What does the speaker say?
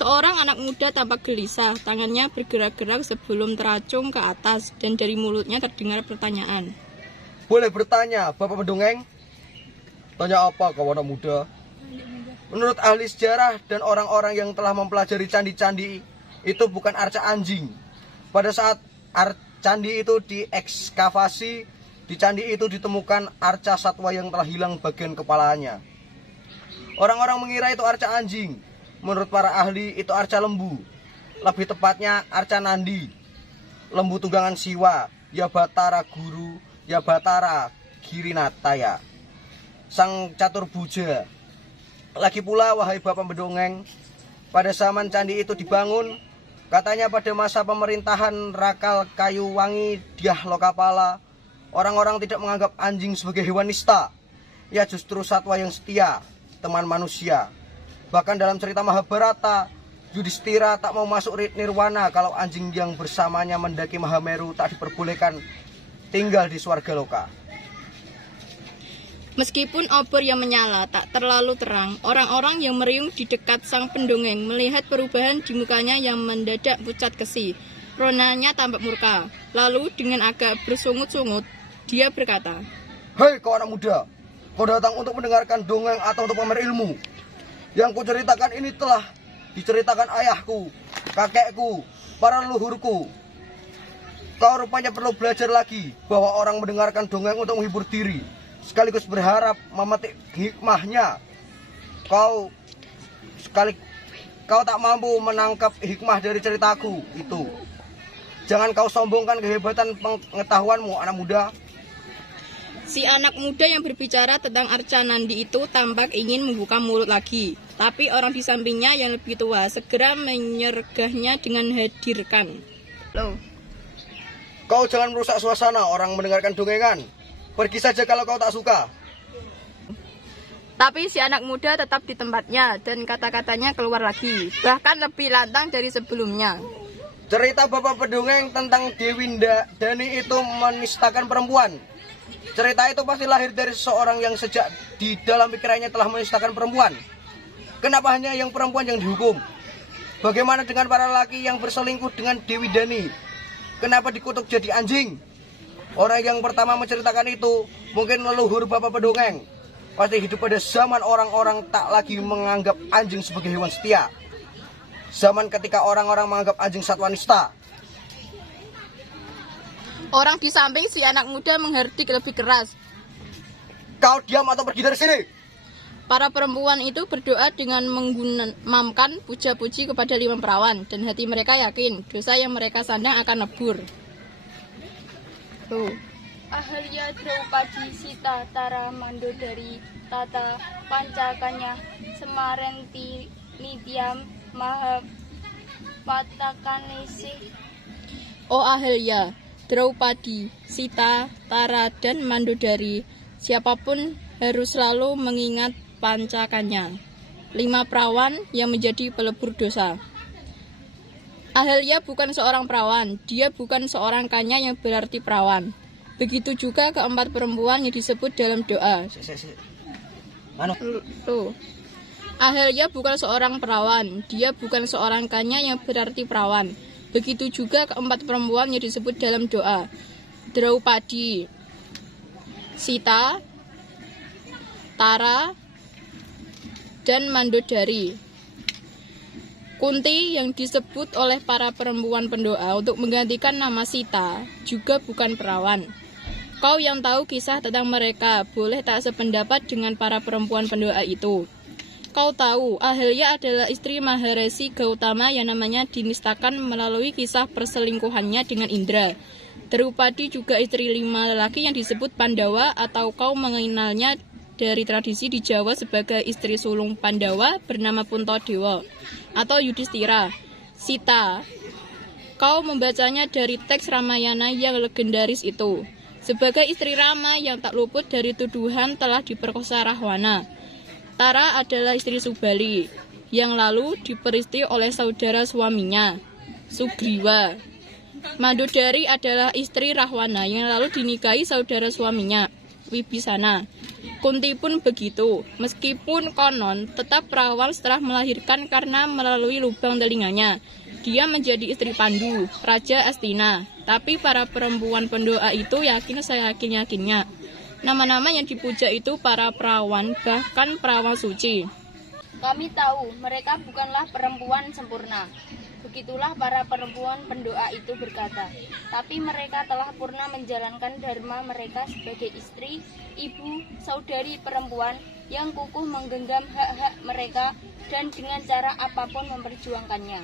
Seorang anak muda tampak gelisah, tangannya bergerak-gerak sebelum teracung ke atas, dan dari mulutnya terdengar pertanyaan. Boleh bertanya, Bapak Pendongeng? Tanya apa kau anak muda? Menurut ahli sejarah dan orang-orang yang telah mempelajari candi-candi, itu bukan arca anjing. Pada saat candi itu diekskavasi, di candi itu ditemukan arca satwa yang telah hilang bagian kepalanya. Orang-orang mengira itu arca anjing. Menurut para ahli itu arca lembu. Lebih tepatnya arca Nandi. Lembu tunggangan Siwa, Yabatara Guru, Yabatara Girinataya, sang catur buja. Lagi pula wahai Bapak Pendongeng, pada zaman candi itu dibangun, katanya pada masa pemerintahan Rakal Kayuwangi Dyah Lokapala, orang-orang tidak menganggap anjing sebagai hewan nista. Ya justru satwa yang setia, teman manusia. Bahkan dalam cerita Mahabharata, Yudhistira tak mau masuk nirwana kalau anjing yang bersamanya mendaki Mahameru tak diperbolehkan tinggal di swarga loka. Meskipun obor yang menyala tak terlalu terang, orang-orang yang meriung di dekat sang pendongeng melihat perubahan di mukanya yang mendadak pucat kesi. Ronanya tampak murka. Lalu dengan agak bersungut-sungut, dia berkata, Hei kau anak muda, kau datang untuk mendengarkan dongeng atau untuk pamer ilmu? Yang kuceritakan ini telah diceritakan ayahku, kakekku, para leluhurku. Kau rupanya perlu belajar lagi bahwa orang mendengarkan dongeng untuk menghibur diri, sekaligus berharap memetik hikmahnya. Kau tak mampu menangkap hikmah dari ceritaku itu. Jangan kau sombongkan kehebatan pengetahuanmu, anak muda. si anak muda yang berbicara tentang arca Nandi itu tampak ingin membuka mulut lagi. Tapi orang di sampingnya yang lebih tua segera menyergahnya dengan hadirkan. Loh. Kau jangan merusak suasana orang mendengarkan dongengan. Pergi saja kalau kau tak suka. Tapi si anak muda tetap di tempatnya dan kata-katanya keluar lagi. Bahkan lebih lantang dari sebelumnya. Cerita Bapak Pendongeng tentang Dewi Dani itu menistakan perempuan. Cerita itu pasti lahir dari seseorang yang sejak di dalam pikirannya telah menistakan perempuan. Kenapa hanya yang perempuan yang dihukum? Bagaimana dengan para laki yang berselingkuh dengan Dewi Dani? Kenapa dikutuk jadi anjing? Orang yang pertama menceritakan itu mungkin leluhur Bapak Pendongeng. Pasti hidup pada zaman orang-orang tak lagi menganggap anjing sebagai hewan setia. Zaman ketika orang-orang menganggap anjing satwa nista. Orang di samping si anak muda mengherdik lebih keras. Kau diam atau pergi dari sini. Para perempuan itu berdoa dengan menggunamkan puja-puji kepada 5 perawan. Dan hati mereka yakin dosa yang mereka sandang akan lebur. Ahalya, Draupadi, Sita, Tara, Mandodari, Tata, Pancakanya, Semarenti, Nityam, Mahapatakanisi. Oh Ahalya, Draupadi, Sita, Tara, dan Mandodari, siapapun harus selalu mengingat Pancakanya, 5 perawan yang menjadi pelebur dosa. Ahalya bukan seorang perawan, dia bukan seorang kanya yang berarti perawan. Begitu juga keempat perempuan yang disebut dalam doa. Ahalya bukan seorang perawan, dia bukan seorang kanya yang berarti perawan. Begitu juga keempat perempuan yang disebut dalam doa. Draupadi, Sita, Tara, dan Mandodari. Kunti yang disebut oleh para perempuan pendoa untuk menggantikan nama Sita juga bukan perawan. Kau yang tahu kisah tentang mereka boleh tak sependapat dengan para perempuan pendoa itu. Kau tahu Ahalya adalah istri Maharesi Gautama yang namanya dinistakan melalui kisah perselingkuhannya dengan Indra. Draupadi juga istri 5 lelaki yang disebut Pandawa atau kau mengenalnya dari tradisi di Jawa sebagai istri sulung Pandawa bernama Puntadewa atau Yudhistira. Sita, kau membacanya dari teks Ramayana yang legendaris itu. Sebagai istri Rama yang tak luput dari tuduhan telah diperkosa Rahwana. Tara adalah istri Subali yang lalu diperisti oleh saudara suaminya, Sugriwa. Mandodari adalah istri Rahwana yang lalu dinikahi saudara suaminya, Wibisana. Kunti pun begitu. Meskipun konon tetap perawan setelah melahirkan karena melalui lubang telinganya. Dia menjadi istri Pandu, Raja Astina. Tapi para perempuan pendoa itu yakin seyakin-yakinnya. Nama-nama yang dipuja itu para perawan, bahkan perawan suci. Kami tahu mereka bukanlah perempuan sempurna. Begitulah para perempuan pendoa itu berkata. Tapi mereka telah purna menjalankan dharma mereka sebagai istri, ibu, saudari perempuan yang kukuh menggenggam hak-hak mereka dan dengan cara apapun memperjuangkannya.